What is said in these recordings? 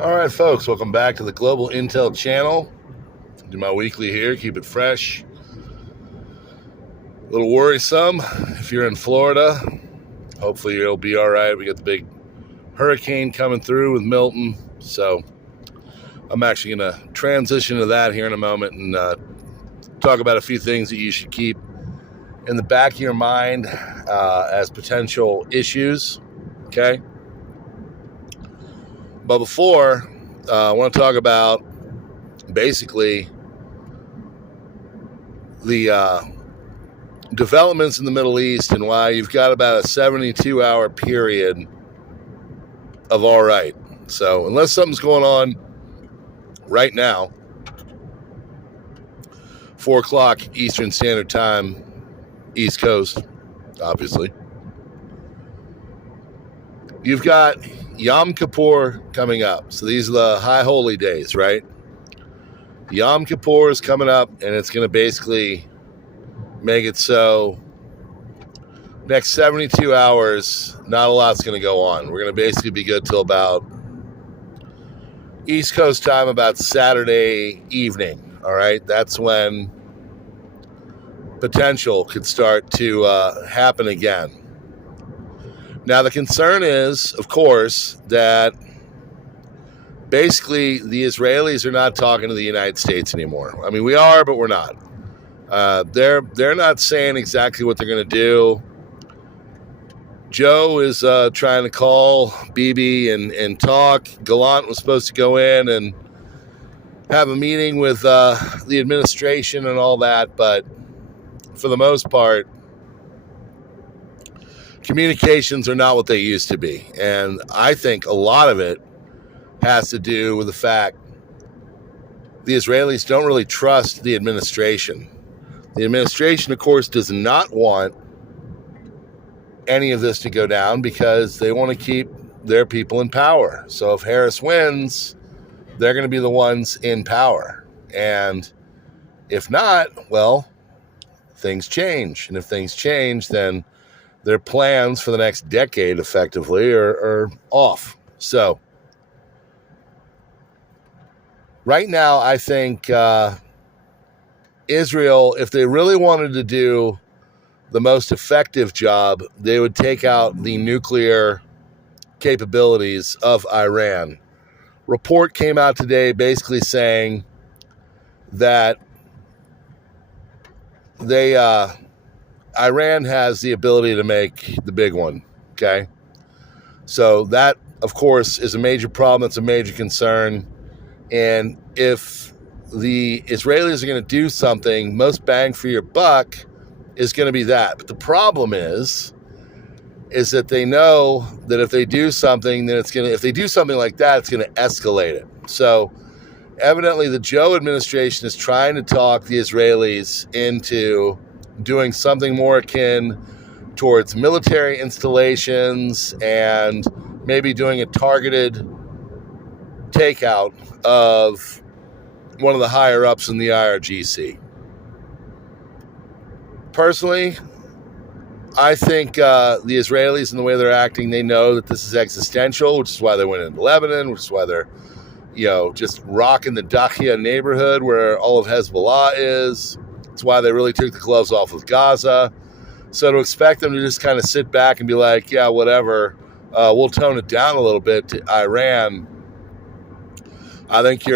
All right, folks, welcome back to the Global Intel channel. Do my weekly here, keep it fresh. A little worrisome if you're in Florida. Hopefully you'll be all right. We got the big hurricane coming through with Milton. So I'm actually going to transition to that here in a moment and talk about a few things that you should keep in the back of your mind as potential issues. Okay? But before, I want to talk about basically the developments in the Middle East and why you've got about a 72-hour period of all right. So unless something's going on right now, 4 o'clock Eastern Standard Time, East Coast, obviously, you've got Yom Kippur coming up. So these are the high holy days, right? Yom Kippur is coming up, and it's going to basically make it so next 72 hours, not a lot's going to go on. We're going to basically be good till about East Coast time, about Saturday evening, all right? That's when potential could start to happen again. Now, the concern is, of course, that basically the Israelis are not talking to the United States anymore. I mean, we are, but we're not. They're not saying exactly what they're going to do. Joe is trying to call Bibi and talk. Gallant was supposed to go in and have a meeting with the administration and all that, but for the most part, communications are not what they used to be. And I think a lot of it has to do with the fact the Israelis don't really trust the administration. The administration, of course, does not want any of this to go down because they want to keep their people in power. So if Harris wins, they're going to be the ones in power. And if not, well, things change. And if things change, then their plans for the next decade effectively are off. So right now, I think Israel, if they really wanted to do the most effective job, they would take out the nuclear capabilities of Iran. Report came out today basically saying that Iran has the ability to make the big one, okay? So that, of course, is a major problem. It's a major concern. And if the Israelis are going to do something, most bang for your buck is going to be that. But the problem is that they know that if they do something, then if they do something like that, it's going to escalate it. So evidently the Joe administration is trying to talk the Israelis into doing something more akin towards military installations and maybe doing a targeted takeout of one of the higher ups in the IRGC. Personally, I think the Israelis and the way they're acting, they know that this is existential, which is why they went into Lebanon, which is why they're, just rocking the Dakhia neighborhood where all of Hezbollah is. It's why they really took the gloves off with Gaza. So to expect them to just kind of sit back and be like, yeah, whatever, we'll tone it down a little bit to Iran, I don't think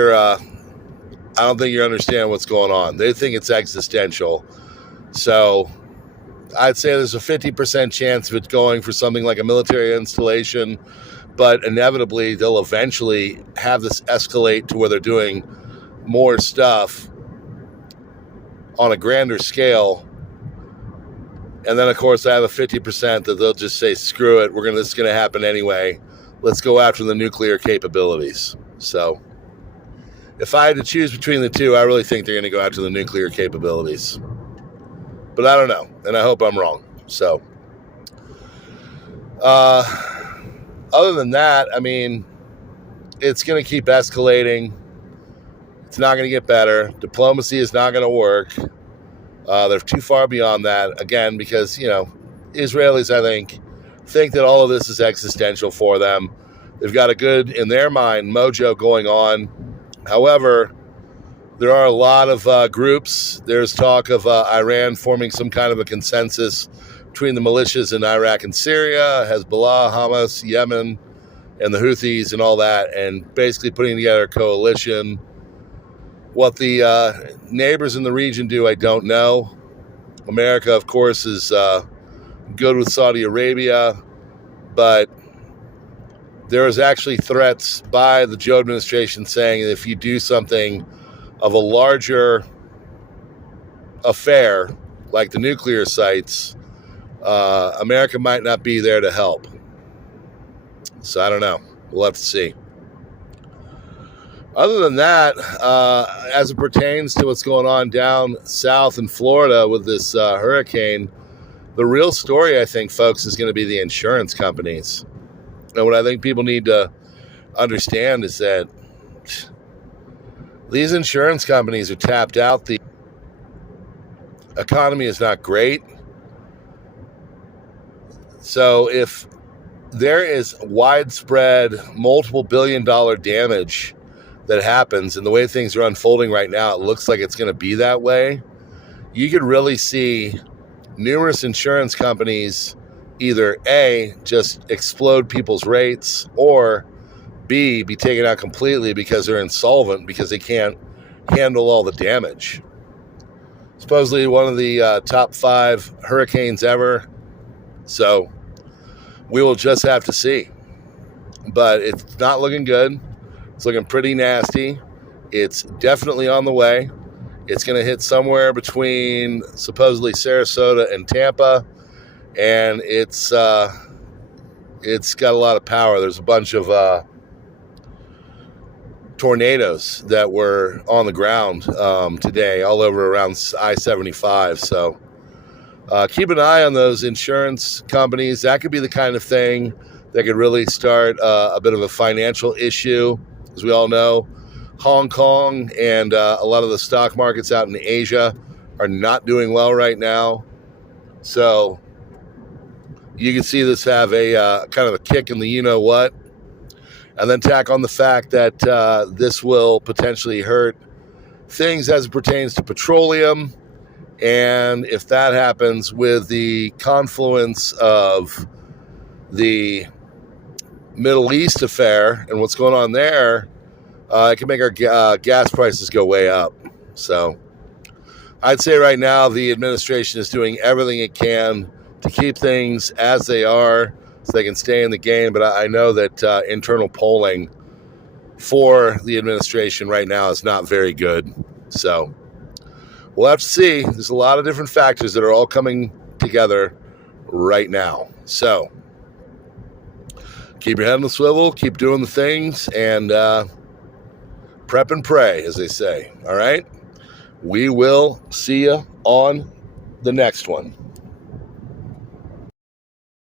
you're understanding what's going on. They think it's existential. So I'd say there's a 50% chance of it going for something like a military installation, but inevitably they'll eventually have this escalate to where they're doing more stuff on a grander scale. And then, of course, I have a 50% that they'll just say, screw it, this is going to happen anyway. Let's go after the nuclear capabilities. So if I had to choose between the two, I really think they're going to go after the nuclear capabilities. But I don't know, and I hope I'm wrong. So other than that, I mean, it's going to keep escalating. It's not going to get better. Diplomacy is not going to work. They're too far beyond that, again, because, Israelis, I think that all of this is existential for them. They've got a good, in their mind, mojo going on. However, there are a lot of groups. There's talk of Iran forming some kind of a consensus between the militias in Iraq and Syria, Hezbollah, Hamas, Yemen, and the Houthis and all that, and basically putting together a coalition. What the neighbors in the region do, I don't know. America, of course, is good with Saudi Arabia, but there is actually threats by the Joe administration saying that if you do something of a larger affair, like the nuclear sites, America might not be there to help. So I don't know. We'll have to see. Other than that, as it pertains to what's going on down south in Florida with this hurricane, the real story, I think, folks, is going to be the insurance companies. And what I think people need to understand is that these insurance companies are tapped out. The economy is not great. So if there is widespread multiple billion-dollar damage that happens, and the way things are unfolding right now, it looks like it's going to be that way, you could really see numerous insurance companies either A, just explode people's rates, or B, be taken out completely because they're insolvent because they can't handle all the damage. Supposedly one of the top 5 hurricanes ever. So we will just have to see. But it's not looking good. It's looking pretty nasty. It's definitely on the way. It's going to hit somewhere between supposedly Sarasota and Tampa. And it's got a lot of power. There's a bunch of tornadoes that were on the ground today all over around I-75. So keep an eye on those insurance companies. That could be the kind of thing that could really start a bit of a financial issue. As we all know, Hong Kong and a lot of the stock markets out in Asia are not doing well right now. So you can see this have a kind of a kick in the you-know-what. And then tack on the fact that this will potentially hurt things as it pertains to petroleum. And if that happens with the confluence of the Middle East affair and what's going on there, it can make our gas prices go way up. So I'd say right now the administration is doing everything it can to keep things as they are so they can stay in the game. But I know that internal polling for the administration right now is not very good. So we'll have to see. There's a lot of different factors that are all coming together right now. So keep your head on the swivel, keep doing the things, and prep and pray, as they say. All right? We will see you on the next one.